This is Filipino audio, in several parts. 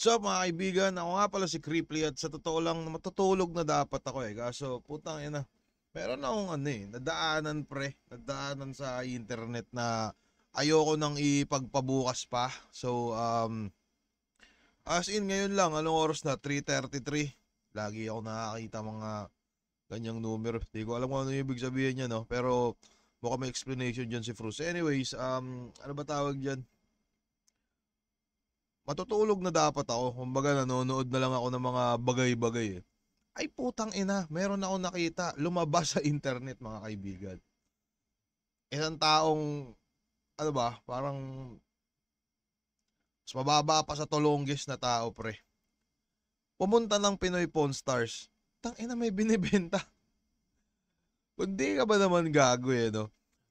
So mga kaibigan, ako nga pala si Cripply at sa totoo lang matutulog na dapat ako kaso putang ina. Meron akong nadaanan sa internet na ayoko nang ipagpabukas pa. So as in ngayon lang, anong oras na? 3:33. Lagi ako nakakita mga ganyang numero. Hindi ko alam kung ano yung ibig sabihin niya, no? Pero mukhang may explanation dyan si Fruz. Anyways, ano ba tawag dyan? Matutulog na dapat ako. Kumbaga nanonood na lang ako ng mga bagay-bagay Ay putang ina, meron ako nakita. Lumabas sa internet mga kaibigan. Isang taong, ano ba, parang mas mababa pa sa tolongges na tao pre. Pumunta ng Pinoy Pawn Stars. Tang ina may binibenta. Hindi ka ba naman gago no?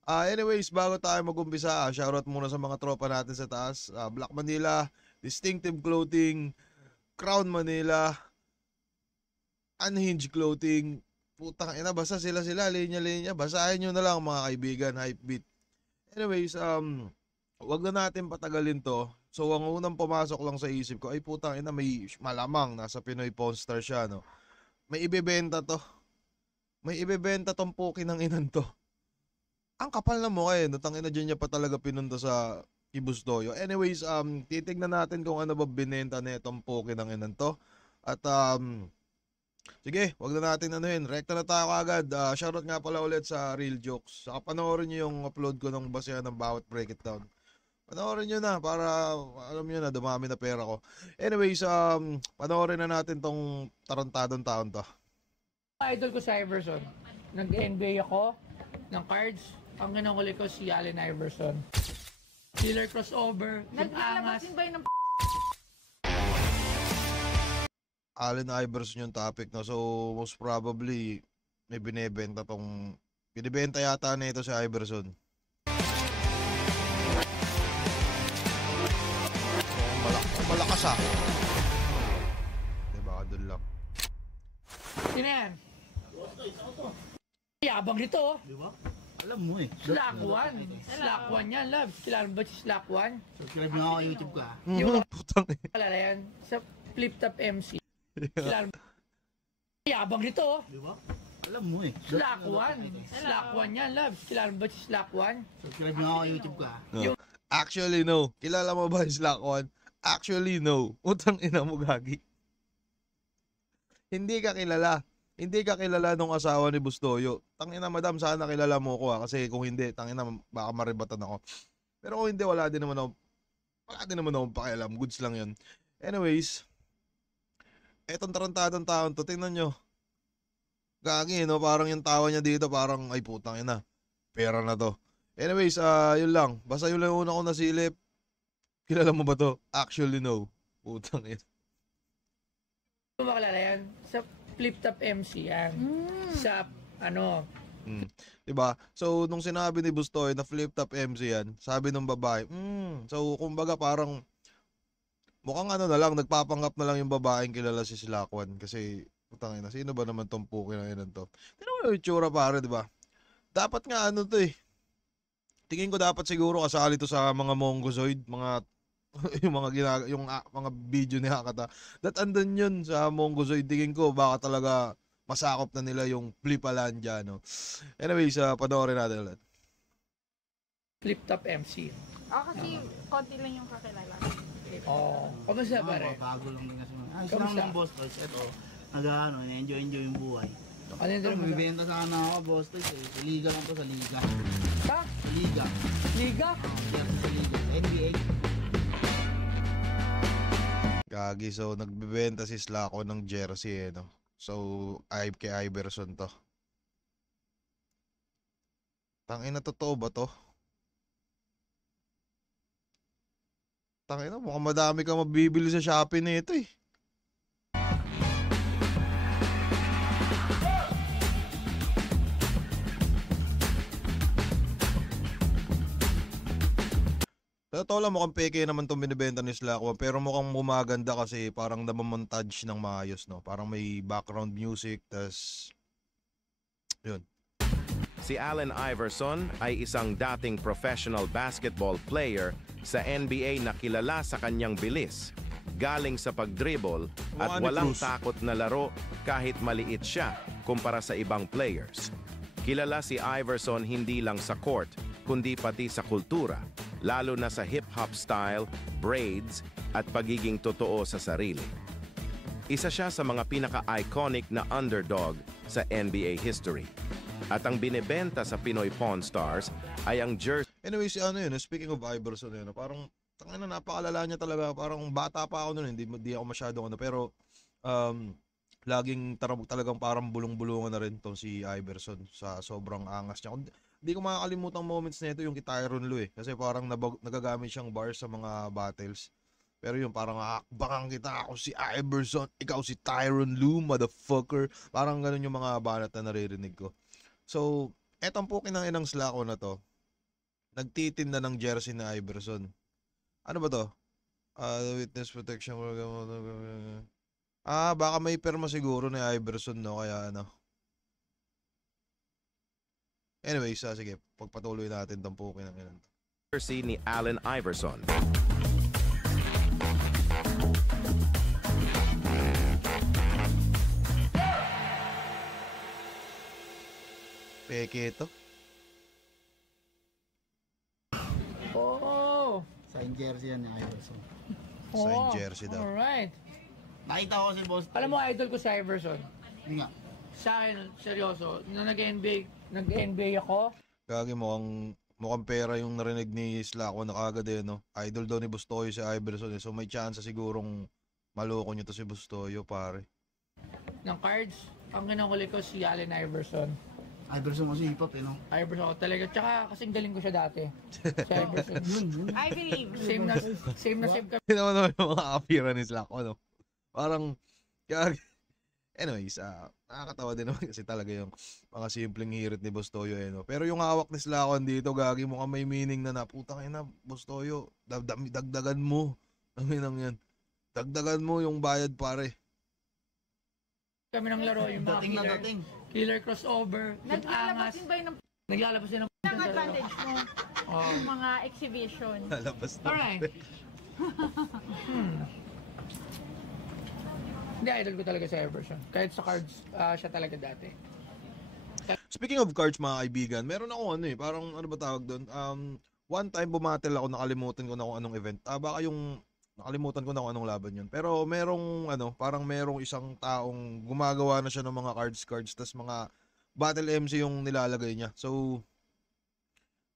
Anyways, bago tayo mag-umpisa, shoutout muna sa mga tropa natin sa taas. Black Manila, Distinctive Clothing, Crown Manila, Unhinged Clothing. Putang ina, basta sila, linya-linya. Basahin nyo na lang mga kaibigan, Hypebeat. Anyways, wag na natin patagalin to. So, ang unang pumasok lang sa isip ko, ay putang ina, may malamang nasa Pinoy Pawn Stars siya, no? May ibebenta to. May ibebenta tong puki ng inan to. Ang kapal na mukha no? Tangina dyan niya pa talaga pinunta sa Ibustoyo. Anyways, titignan natin kung ano ba binenta na itong puki ng inan to. At, sige, wag na natin rekta na tayo agad. Shoutout nga pala ulit sa Real Jokes. Saka panoorin nyo yung upload ko ng basehan ng bawat break it down. Panoorin nyo na para alam nyo na dumami na pera ko. Anyways, panoorin na natin tong tarantadong taon to. Idol ko si Iverson. Nag-NBA ako ng cards. Ang kinahuli ko si Allen Iverson. Killer crossover. Naglalabas din ba yun ng Allen Iverson yung topic no. So most probably may binebenta yata nito si Iverson. Malakas diba ka dun lang. Sino yan? Yabang nito. Diba? Alam mo Slack 1. Slack 1 yan, love. Kilala ba si Slack 1? Subscribe na ako sa YouTube ka. Yung Putang kalala yan. Sa Flip Top MC. Kilala Yabang nito. Diba? Alam mo Slack 1. Slack 1 yan, love. Kilala ba si Slack 1? Subscribe na ako sa YouTube ka. No. Actually no. Kilala mo ba yung Slack 1? Actually no. Utang ina mo gagi. Hindi ka kilala nung asawa ni Bustoyo. Tangina madam, sana kilala mo ko kasi kung hindi, tangina baka maribatan ako. Pero kung hindi, wala din naman ako pakialam. Goods lang 'yun. Anyways, etong tarantadong taon to, tingnan nyo. Gagi, no? Parang yung tawa niya dito, parang ay putang ina. Pera na to. Anyways, yun lang. Basta yun lang una ko nasilip. Kilala mo ba to? Actually no. Putang ina. Makalala yan. Sa Flip Top MC yan. Sa Diba? So, nung sinabi ni Bustoy na Flip Top MC yan, sabi ng babae, So, kumbaga parang mukhang na lang, nagpapanggap na lang yung babaeng kilala si Silakwan. Kasi, putang ina, sino ba naman tong puki na inan to? Tignan mo yung itsura pare, diba? Dapat nga to Tingin ko dapat siguro kasali to sa mga Mongozoid, mga yung mga video ni Hakata. Andun yun sa Mongozoid. Tingin ko baka talaga masakop na nila yung Flipalandia, no? Anyways, panoorin natin ulit. Flip Top MC. kasi konti lang yung kakilala. Kamusta pare? Bago lang din kasi. Ayos Kamusta? lang ng boss toys. Ito, enjoy yung buhay. Ano yung drama? Bibenta sana ako boss toys Sa liga lang to, sa liga. Ha? Sa liga. Liga? Sa liga. NBA. Gagi, so nagbebenta si Slako ng jersey no? So, kay Iverson to. Tangina, totoo ba to? Tangina, mukhang madami kang mabibili sa Shopee nito Totoo lang, mukhang peke naman itong binibenta ni Slackwam, pero mukhang gumaganda kasi parang namamontage ng maayos, no? Parang may background music, tas yun. Si Allen Iverson ay isang dating professional basketball player sa NBA na kilala sa kanyang bilis, galing sa pagdribble at Mukha ni walang Cruz. takot na laro kahit maliit siya kumpara sa ibang players. Kilala si Iverson hindi lang sa court, kundi pati sa kultura, lalo na sa hip-hop style, braids, at pagiging totoo sa sarili. Isa siya sa mga pinaka-iconic na underdog sa NBA history. At ang binebenta sa Pinoy Pawn Stars ay ang jersey Anyway, si ano yun, speaking of Iverson yun, parang tangina napakalala niya talaga, parang bata pa ako noon, hindi ako masyadong ano, pero laging talagang parang bulong-bulungan na rin tong si Iverson sa sobrang angas niya. Hindi ko makakalimutan moments na ito yung kay Tyronn Lue kasi parang nagagamit siyang bars sa mga battles. Pero yung parang akbangan kita, ako si Iverson, ikaw si Tyronn Lue, motherfucker. Parang ganun yung mga banat na naririnig ko. So, etong pukin ng inang slako na to, nagtitinda ng jersey na Iverson. Ano ba to? Witness protection. Baka may perma siguro ni Iverson, no? Kaya ano. Anyways, sige, pagpatuloy natin tong pukin ng inang to. ni Allen Iverson. Peke ito. Oh! Sign jersey yan ni Iverson. Signed jersey daw. Alright. Nakita ko si Boss. Alam mo, idol ko si Iverson. Yun nga. Sa akin, seryoso, nung nag-NBA ako, Gagi mukhang pera yung narinig ni Slako na kagad eh, no? Idol daw ni Bustoyo si Iverson eh. So may chance sigurong maloko nyo to si Bustoyo, pare. ng cards, ang kinahuli ko si Allen Iverson. Iverson kasi hip-hop eh, no? Iverson ako talaga. Tsaka kasing galing ko siya dati. Si Iverson. I believe. Same na kami. Hindi naman yung mga appearance ni Slako, no? Parang, anyways, nakakatawa din naman kasi talaga yung mga simpleng hirit ni Bustoyo eh, no? Pero yung hawak ni Slako dito, gagi mukhang may meaning na putang ina, Bustoyo, dagdagan mo. Ang yan. Dagdagan mo yung bayad, pare. Kami ng laro, yung mga Dating na dating. killer crossover, yung Naglalabas angas. din ba yun ng Naglalabas din ng ng advantage mo? Oh. Yung mga exhibition. Lalabas na. Alright. Hindi, idol ko talaga si Iverson. Kahit sa cards, siya talaga dati. Speaking of cards, mga kaibigan, meron ako parang ano ba tawag doon? One time bumatel ako, nakalimutan ko na kung anong event. Baka yung nakalimutan ko na kung anong laban yun. Pero merong parang merong isang taong gumagawa na siya ng mga cards, tas mga battle MC yung nilalagay niya. So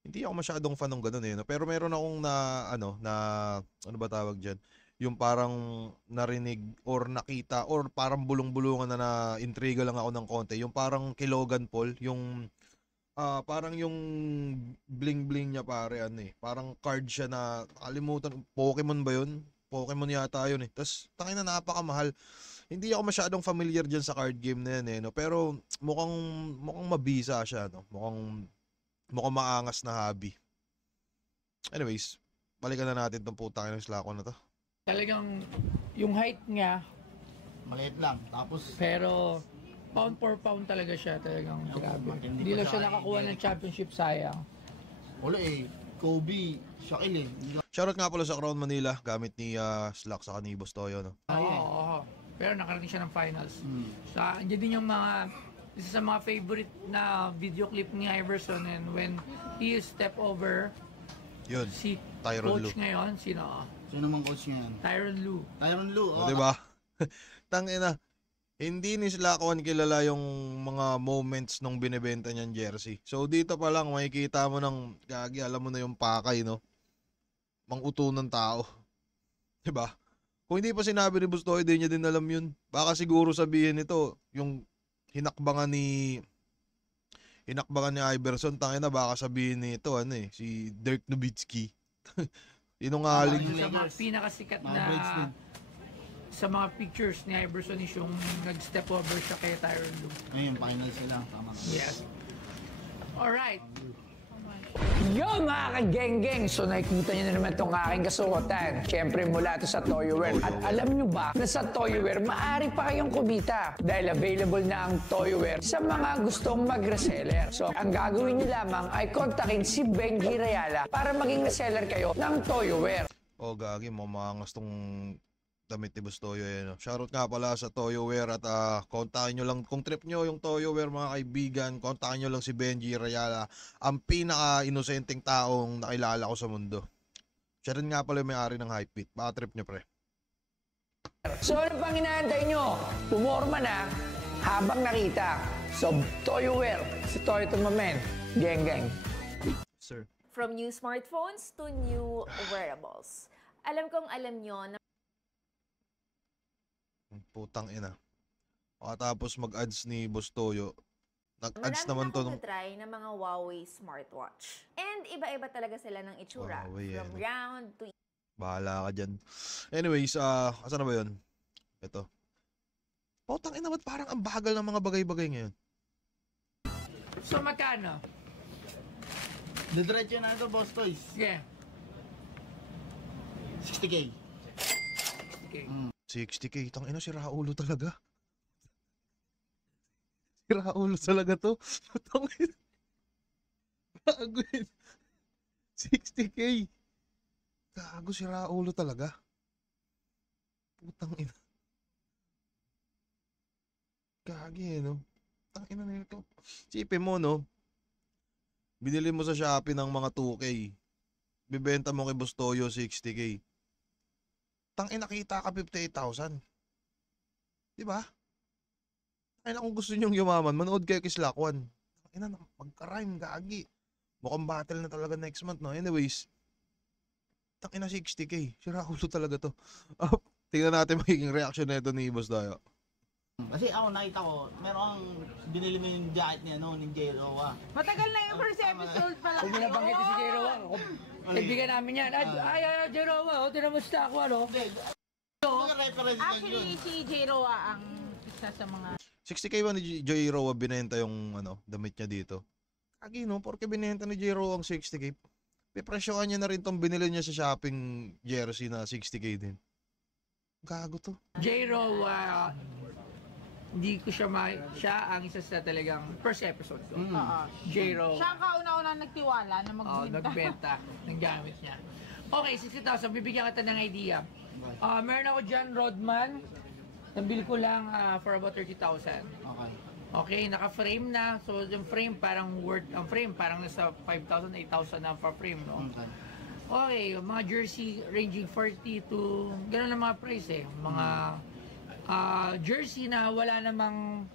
hindi ako masyadong fan ng ganun eh, no? Pero meron akong ano ba tawag diyan? Yung parang narinig or nakita or parang bulong-bulungan na intriga lang ako ng konti. Yung parang kay Logan Paul, yung parang yung bling-bling niya pare parang card siya na kalimutan, Pokemon ba yun? Pokemon yata yun eh. Tapos tangina napakamahal. Hindi ako masyadong familiar diyan sa card game na yan eh, no? Pero mukhang mabisa siya, no? Mukhang maangas na hobby. Anyways, balikan na natin tong putang ng Slako na to. Talagang yung height niya, Maliit lang. Tapos, pero pound for pound talaga siya. Talagang grabe. Hindi Hindi pa lang siya siya nakakuha ng championship, sayang. wala eh. Kobe, Shaquille eh. Hindi ka- Shoutout nga pala sa Crown Manila, gamit ni Slack sa ni Bustoyo, no? Oo. Pero nakarating siya ng finals. Hmm. Andiyan din yung isa sa mga favorite na video clip ni Iverson, and when he step over Yun, si Tyronn coach Lue. ngayon, sino? Sino naman coach niya yan? Tyronn Lue. Tyronn Lue. O, di ba? Tangina. Hindi ni Slako kilala yung mga moments nung binebenta niyang jersey. So dito pa lang makikita mo ng gagi, alam mo na yung pakay, no? Manguto ng tao. 'Di ba? Kung hindi pa sinabi ni Bustoy, di niya din alam yun. Baka siguro sabihin nito, yung hinakbangan ni Iverson, tangina baka sabihin nito si Dirk Nowitzki. Sinungaling. Isa sa mga pinakasikat Mga na braids din. sa mga pictures ni Iverson is yung nag-step over siya kay Tyronn Lue. Ayun, final sila. Tama. Yes. Alright. Yo mga ka-geng-geng! So nakikita nyo na naman itong aking kasuotan. Siyempre mula ito sa Toyoware. At alam nyo ba na sa Toyoware, maaari pa kayong kumita. Dahil available na ang Toyoware sa mga gustong mag-reseller. So ang gagawin nyo lamang ay kontakin si Benji Rayala para maging reseller kayo ng Toyoware. O gagi, mamangas tong damit ni Boss Toyo. No? Shoutout nga pala sa Toyo Wear at kontakin nyo lang kung trip nyo yung Toyo Wear mga kaibigan. Kontakin nyo lang si Benji Rayala, ang pinaka-inosenteng taong nakilala ko sa mundo. Siya rin nga pala yung may-ari ng Hypebeat. Baka trip nyo pre. So ano pang inaantay nyo? Pumorma na habang nakita. So Toyo Wear, si Toyo Tumamen, geng. Sir. From new smartphones to new wearables. Alam kong alam nyo na Putang ina. Tapos mag-ads ni Boss Toyo. Nag-ads marami naman na to. akong try ng mga Huawei smartwatch. And iba-iba talaga sila ng itsura. Huawei, From ano. round to Bahala ka dyan. Anyways, asan na ba yun? Ito. Putang ina, ba't parang ang bagal ng mga bagay-bagay ngayon? So magkano? Didiretso na ito, Boss Toys. Sige. 60K. Okay. 60K. Tang ina, si Raulo talaga. Si Raulo talaga to. Putang ina. Gago yun. 60K. Gago si Raulo talaga. Putang ina. Gagi no. Tang ina nito. Sipin mo no. Binili mo sa Shopee ng mga 2K. Bibenta mo kay Boss Toyo 60K. Tang ina, kita ka 58,000. Di ba? Tang ina, kung gusto nyong yumaman, manood kayo kay Slack 1. Tang ina, magka-rhyme, gagi. Mukhang battle na talaga next month, no? Anyways, tang ina 60K. Sira ulo talaga to. Tingnan natin magiging reaction na ito ni Boss Toyo. Kasi ako nakita ko, meron binili mo yung jacket niya no, ni J. Roa. Matagal na yung first episode pa lang. Huwag mo na banggit si J. Roa. Kaibigan namin yan. Ay, J. Roa, tinamusta ako, ano? Mga reference lang yun. Actually, si J. Roa ang isa sa mga... 60K ba ni Joy Roa binenta yung damit niya dito? Kagi no, porque binenta ni Joy Roa ang 60K. Pipresyohan niya na rin tong binili niya sa shopping jersey na 60K din. Gago to. J. Roa, hindi ko siya siya ang isa sa talagang first episode ko. J. Roa. Siya ang kauna-una nagtiwala na magbenta. Nagbenta ng gamit niya. Okay, 60,000. Bibigyan kita ng idea. Meron ako dyan, Rodman. Nabili ko lang for about 30,000. Okay. Okay, naka-frame na. So, yung frame parang worth, ang frame parang nasa 5,000, 8,000 na per frame, no? Okay. Okay, mga jersey ranging 40 to, gano'n lang mga price eh. Mga jersey na wala namang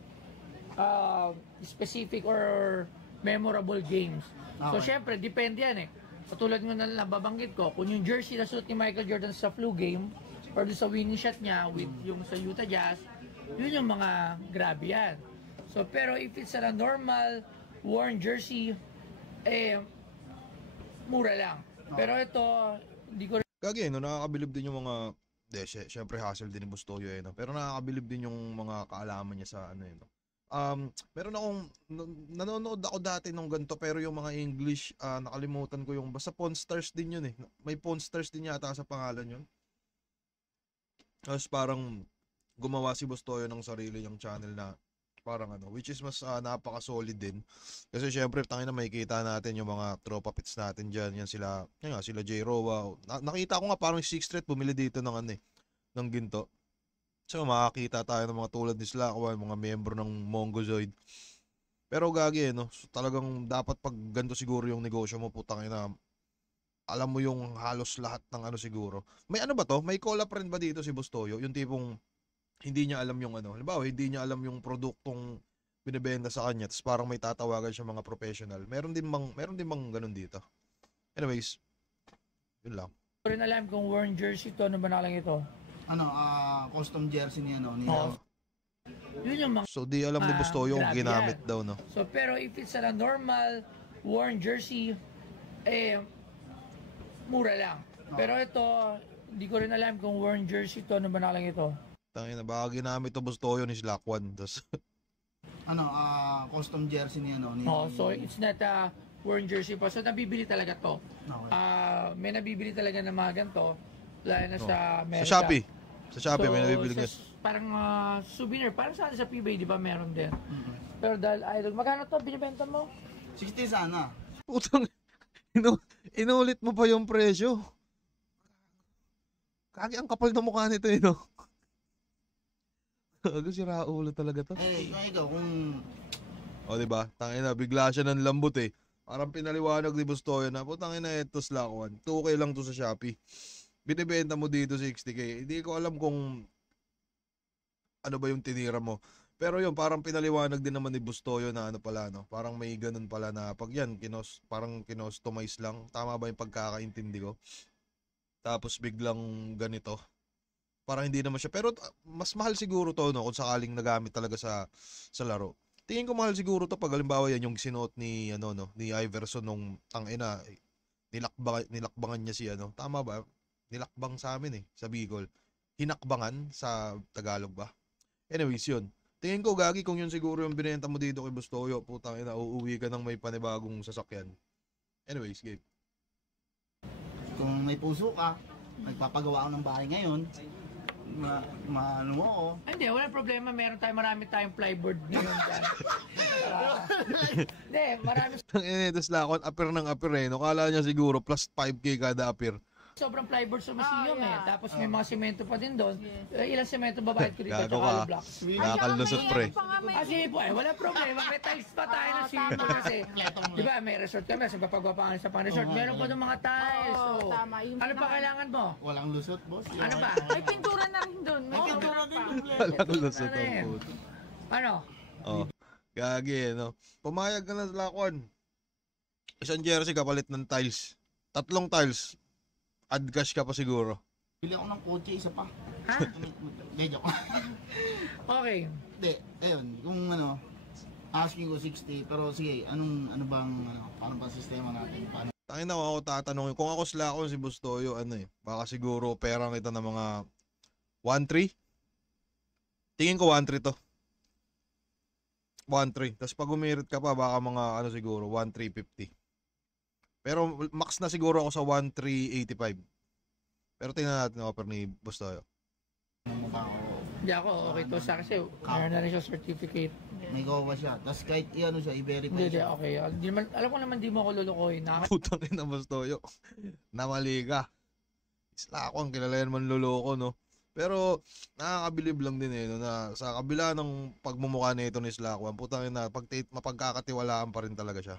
specific or memorable games. So, Okay. syempre, depende yan eh. Katulad nga na nababanggit ko, kung yung jersey na suit ni Michael Jordan sa flu game, or doon sa winning shot niya with yung sa Utah Jazz, yun yung mga grabe yan. So, pero if it's a normal worn jersey, mura lang. Pero ito, hindi ko Gagi, no, nakakabilib din yung mga, syempre hassle din ni Boss Toyo no? Pero nakakabilib din yung mga kaalaman niya sa no. Meron akong, nanonood ako dati nung ganito, pero yung mga English, nakalimutan ko yung, basta Pawn Stars din yun eh. May Pawn Stars din yata sa pangalan yun. Tapos parang gumawa si Boss Toyo ng sarili yung channel na parang which is mas napaka-solid din. Kasi syempre, tangina makikita natin yung mga tropa pits natin dyan. Yan sila J. Roa. Nakita ko nga parang 6th Street bumili dito ng ng ginto. So makakita tayo ng mga tulad ni Slackwell, mga miyembro ng Mongozoid. Pero gagi no, so, talagang dapat pag ganito siguro yung negosyo mo, putang ina, alam mo yung halos lahat ng siguro. May ba to? May collab rin ba dito si Boss Toyo? Yung tipong hindi niya alam yung halimbawa, hindi niya alam yung produktong binebenta sa kanya, tapos parang may tatawagan siya mga professional. Meron din bang ganun dito? Anyways, yun lang. rin alam kung worn jersey to, ano ba nakalang ito? Custom jersey niya no, ni Yun yung mga So di alam ni Boss Toyo kung grabe ginamit yan. daw no. So, pero if it's a normal worn jersey, mura lang. Pero ito, hindi ko rin alam kung worn jersey to, ano ba nakalang ito? Tangina, baka ginamit to Boss Toyo ni Slackwell. Tapos custom jersey niya no, ni So it's not a worn jersey pa. So, nabibili talaga to. Okay. May nabibili talaga ng mga ganito, lalo na sa Amerika. sa Shopee. Sa Shopee may nabibili nga. Parang souvenir, parang sa PBay, di ba meron din? Pero dahil idol, magkano to binibenta mo? 60 sana. Putang inulit mo pa yung presyo. Kagi, ang kapal na mukha nito eh, no? Gago, sira ulo talaga to. Eh, kung ikaw, kung O, diba? Tangina, bigla siya ng lambot eh. Parang pinaliwanag ni Bustoyo na, putangina, ito Slack 1. 2K lang to sa Shopee. Binibenta mo dito 60K. Hindi ko alam kung ano ba yung tinira mo. Pero yun, parang pinaliwanag din naman ni Bustoyo na ano pala, no? Parang may ganun pala na pag yan, parang kinostomize lang. Tama ba yung pagkakaintindi ko? Tapos biglang ganito. Parang hindi naman siya. Pero mas mahal siguro to, no? Kung sakaling nagamit talaga sa laro. Tingin ko mahal siguro to pag halimbawa yan yung sinuot ni ano no ni Iverson nung tangina nilakbangan niya si ano. Tama ba? Nilakbang sa amin eh sa Bicol. Hinakbangan sa Tagalog ba? Anyways, yun. Tingin ko gagi kung yun siguro yung binenta mo dito kay Bustoyo, putang ina, uuwi ka ng may panibagong sasakyan. Anyways, game. kung may puso ka, nagpapagawa ako ng bahay ngayon, ano mo ako. Hindi, walang problema. Marami tayong plyboard ngayon dyan. Hindi, marami. Tangina ito Slack 1, apir ng apir eh. No? Kala niya siguro plus 5K kada apir. Sobrang plyboard sa Masinyo yeah. Tapos may mga semento pa din doon. Ilang semento babayad ko dito? Gago Tsaka ka. blocks. Nakalusot pre. Sige po wala problema. May tiles pa tayo na swimming pool kasi. Di ba, may resort kami. Sa papagawa sa pang-resort. Meron pa ng mga tiles. Oo, So, tama. Yung ano pa kailangan mo? Walang lusot, boss. Ano ba? May pintura na rin doon. May pintura din. Nakalusot Ano ang yan? puto. Ano? Oh. Gagi eh, no? Pumayag ka na Slack 1. Isang jersey kapalit ng tiles. 3 tiles. Add cash ka pa siguro. Bili ako ng kotse, isa pa. Ha? Hindi, joke. Okay. Hindi, ayun, kung ano, asking ko 60, pero sige, ano bang, paano ba sistema natin? Paano? Tangina ko ako tatanungin. Kung ako Slack 1 si Bustoyo, ano eh, baka siguro perang kita ng mga 1-3. Tingin ko 1-3 to. 1-3. Tapos pag umirit ka pa, baka mga ano siguro, 1-350. Pero max na siguro ako sa 1-385. Pero tingnan natin ang offer ni Bustoyo. Ano mo ba ako? Hindi ako okay to sa kasi meron na rin siya certificate. May gawa siya. Tapos kahit ano siya, i-verify Hindi, siya. okay. Alam ko naman di mo ako lulukoy. Putang ina Bustoyo. Namali ka. Slack 1, kilala yan man luloko, no? Pero nakakabilib lang din eh, no, na sa kabila ng pagmumukha nito ni Slack 1, putang ina, mapagkakatiwalaan pa rin talaga siya.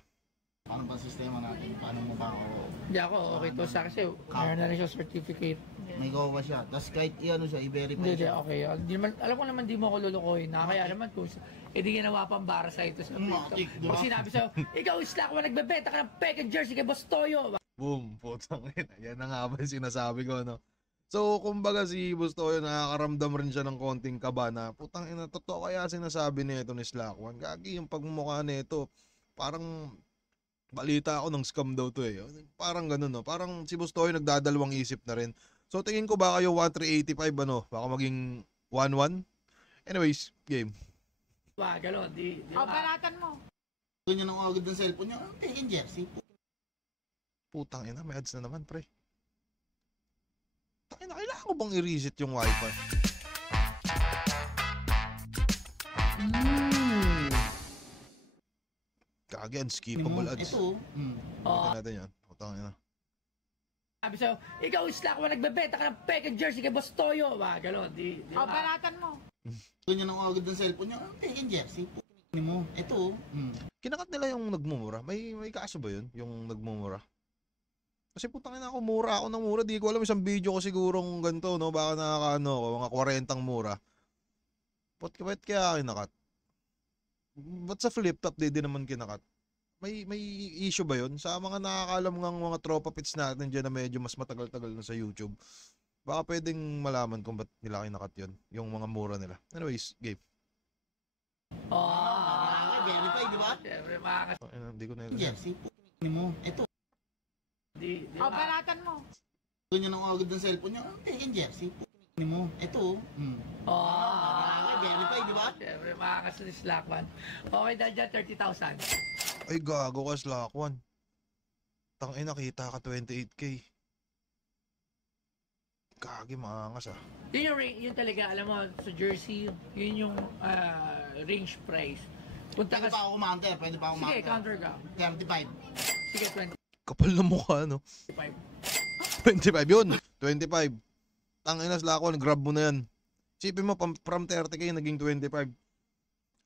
Paano ba sistema natin? Paano mo ba ako? Hindi ako okay to sa kasi meron na rin siya certificate. May gawa siya. Tapos kahit ano siya, i-verify Hindi, siya. okay. Alam ko naman di mo ako lulukoy. Kaya naman kung hindi ginawa pang bara sa ito sa Matik, di ba? Pag sinabi sa'yo, ikaw Slack 1 nagbebenta ka ng peke jersey kay Bustoyo. Boom, putang ina. Yan na nga ba yung sinasabi ko, no? So, kumbaga si Bustoyo, nakakaramdam rin siya ng konting kaba na, putang ina, totoo kaya sinasabi nito ni Slack 1. Gagi, yung pagmumukha nito, parang balita ako ng scam daw to eh. Parang ganun, no? Parang si Bustoyo nagdadalawang isip na rin. So, tingin ko baka yung 1-385, ano, baka maging 1-1. Anyways, game. Wah, gano'n. Balatan mo. Gusto niya nang agad ng cellphone niya, taken jersey. Putang ina, may ads na naman, pre. Tangina, kailangan ko bang i-reset yung wifi? Kagi, unskippable ads. Ito, Tingnan natin yan. Putang ina. Sabi sa'yo, ikaw Slack 1 nagbebenta ka ng peke jersey kay Bustoyo. Wah, gano'n. Balatan mo. gusto niya nang agad ng cellphone niya, taken jersey. Mo, ito, Kinakat nila yung nagmumura. May kaso ba yun? Yung nagmumura? Kasi putang ina ako, mura ako ng mura. Di ko alam, isang video ko sigurong ganito, no? Baka nakakaano ko, mga 40 mura. Ba't kaya kinakat? Ba't sa flip top di naman kinakat? May issue ba yun? Sa mga nakakalam ng mga tropa pits natin dyan na medyo mas matagal-tagal na sa YouTube, baka pwedeng malaman kung ba't nila kinakat yun, yung mga mura nila. Anyways, game. verify, di ba? Siyempre, makakas. Hindi ko na yun. Jersey, mo, ito. Balatan mo. Gusto niya nang agad ng cellphone niya, taken jersey. Mo, ito, verify, di ba? Siyempre, makakas ni Slack 1. Okay, dahil dyan, 30,000. Ay, gago ka, Slack 1. Tangina, nakita ka 28K. Gagi, maangas ah. Yun talaga, alam mo, sa jersey, yun yung range price. Punta Pwede ka pa ako kumante, pwede pa ako Sige, kumante. counter ka. 35. Sige, Kapal na mukha, no? 25. 25 yun. 25. Tanginas lakon, grab mo na yan. Isipin mo, from 30k, naging 25.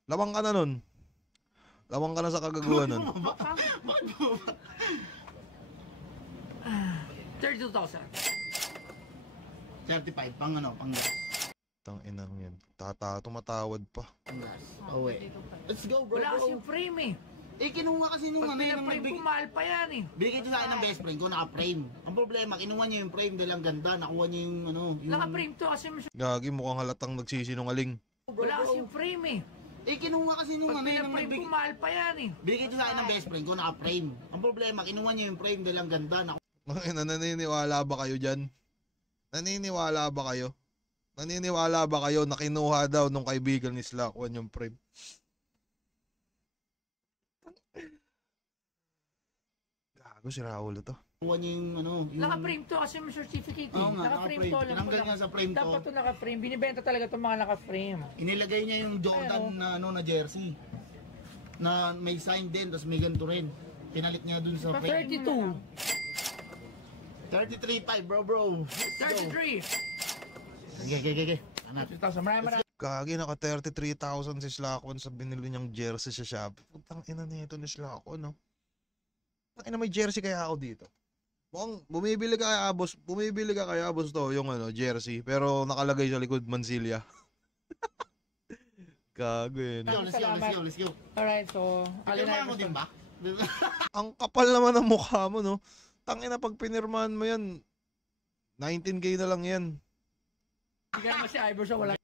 Lawang ka na nun. Lawang ka na sa kagaguhan nun. 32,000. 35, pang ano, pang gas. Tanginang yan. Tumatawad pa. Pang gas. Uwi. Let's go, bro. Wala bro. kasing frame eh. Eh, kinuha kasi nung Pag ano, yung pina-frame ko, mahal pa yan eh. bigay ito sa akin ng best friend ko, naka-frame. Ang problema, kinuha niya yung frame dahil ang ganda, nakuha niya yung ano, yung... Naka-frame to kasi Gagi, mukhang halatang nagsisinungaling. wala kasing frame eh. Eh, kinuha kasi nung Pag ano, yung pina-frame ko, nagbigay. mahal pa yan eh. Bigay ito sa akin ng best friend ko, naka-frame. Ang problema, kinuha niya yung frame dahil ang ganda, Naniniwala ba kayo dyan? Naniniwala ba kayo? Naniniwala ba kayo na kinuha daw nung kaibigan ni Slackwan yung frame? Gago si Raul to. nakuha niya yung ano, yung... Naka-frame to kasi may certificate eh. Oo nga, Naka-frame naka-frame. to. Alam ko Tinanggal lang. niya sa frame to. Dapat to naka-frame. Binibenta talaga itong mga naka-frame. Inilagay niya yung Jordan na ano na jersey. Na may sign din, tapos may ganito rin. Pinalit niya dun sa Pa frame. 32. 33.5 bro. 33. Okay. Anak. 2,000. Marami. Gagi, naka 33,000 si Slackwan sa binili niyang jersey sa Shopee. Putang ina nito ni Slackwan, no? Putang ina, may jersey kaya ako dito. Mukhang bumibili ka kaya boss to yung ano, jersey, pero nakalagay sa likod Mansilla. Gago yun. Let's go. Alright, so... Pinirmahan mo din ba? Ang kapal naman ng mukha mo, no? Tangina, pag pinirmahan mo yan, 19k na lang yan. Hindi ka naman si Iverson, wala.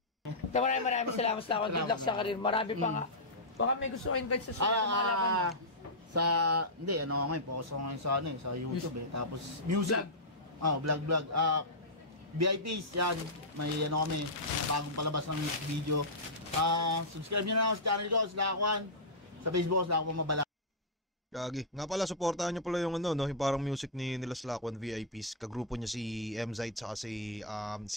Maraming salamat sa ako. Good luck sa karir. Marami pa nga. Baka may gusto ko invite sa susunod na mga laban. Hindi, ano ako ngayon, focus ako ngayon sa ano eh, sa YouTube eh. Tapos, music. Vlog. VIPs, yan. May ano kami, bagong palabas ng video. Subscribe nyo na ako sa channel ko, Slackwan. Sa Facebook, Slackwan Mabala. Gagi. Nga pala, supportahan niyo pala yung ano, no? Yung parang music nila Slackwan VIPs. Kagrupo niya si M-Zite saka si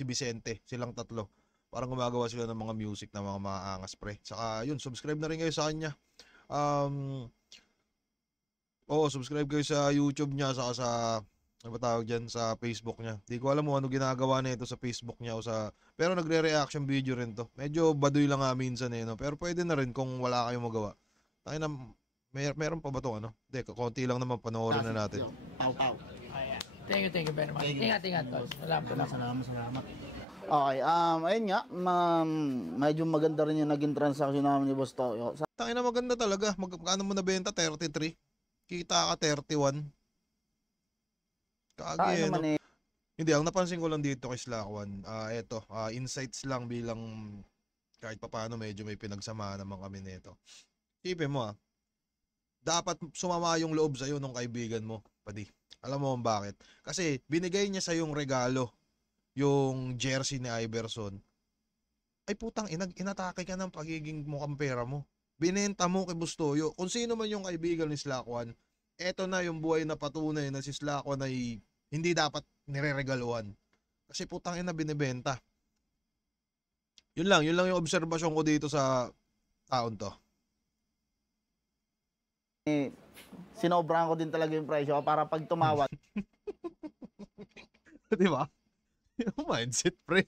Vicente. Silang tatlo. Parang gumagawa sila ng mga music na mga maangas, pre. Saka yun, subscribe na rin kayo sa kanya. Subscribe kayo sa YouTube niya saka sa ano ba tawag dyan, sa Facebook niya. Di ko alam mo ano ginagawa na ito sa Facebook niya o sa... Pero nagre-reaction video rin to. Medyo baduy lang nga minsan eh, no? Pero pwede na rin kung wala kayong magawa. Tayo na, meron pa ba ito, ano? Hindi, konti lang naman, panoorin na natin. Pau. Thank you very much. Ingat, tol. Salamat. Okay, ayun nga, medyo maganda rin yung naging transaction namin ni Boss Toyo. Tangina, maganda talaga. Magkano mo nabenta? 33. Kita ka 31. Kagi, no? Hindi, ang napansin ko lang dito kay Slackwan, insights lang bilang kahit papaano medyo may pinagsama naman kami nito. Isipin mo dapat sumama yung loob sa'yo ng kaibigan mo, padi. Alam mo kung bakit? Kasi binigay niya sa yung regalo, yung jersey ni Iverson. Ay putang, inatake ka ng pagiging mukhang pera mo. Binenta mo kay Bustoyo. Kung sino man yung kaibigan ni Slackwan, eto na yung buhay na patunay na si Slackwan ay hindi dapat nireregaluhan. Kasi putang ina binibenta. Yun lang yung obserbasyon ko dito sa taon to. Sinobrahan ko din talaga yung presyo para pag tumawad. Di ba? Yung mindset, pre.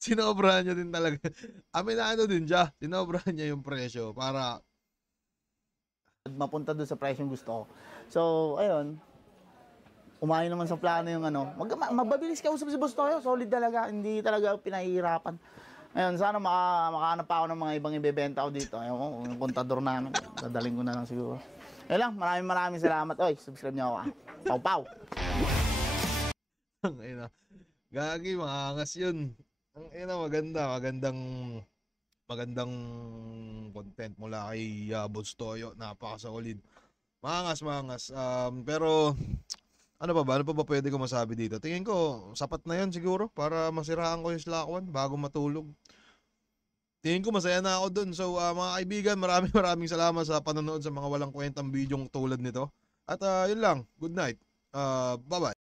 Sinobrahan niya din talaga. Aminado din siya. Sinobrahan niya yung presyo para mapunta doon sa presyong gusto ko. So, ayun. Umayon naman sa plano yung ano. Mababilis kausap si Boss Toyo. Solid talaga. Hindi talaga pinahihirapan. Ayun, sana makahanap pa ako ng mga ibang ibebenta ko dito. Ayun, yung kontador namin. Dadaling ko na lang siguro. Ayun lang, maraming salamat. Oy, subscribe niyo ako. Pau. ang ina. Gagi, maangas yun. Ang ina, magandang content mula kay Boss Toyo. Napakasolid. Maangas. Pero ano pa ba pwede ko masabi dito? Tingin ko sapat na 'yon siguro para masiraan ko yung Slackwan bago matulog. Tingin ko masaya na ako dun. So mga kaibigan, maraming salamat sa panonood sa mga walang kwentang bidyong tulad nito. At yun lang. Good night. Bye-bye.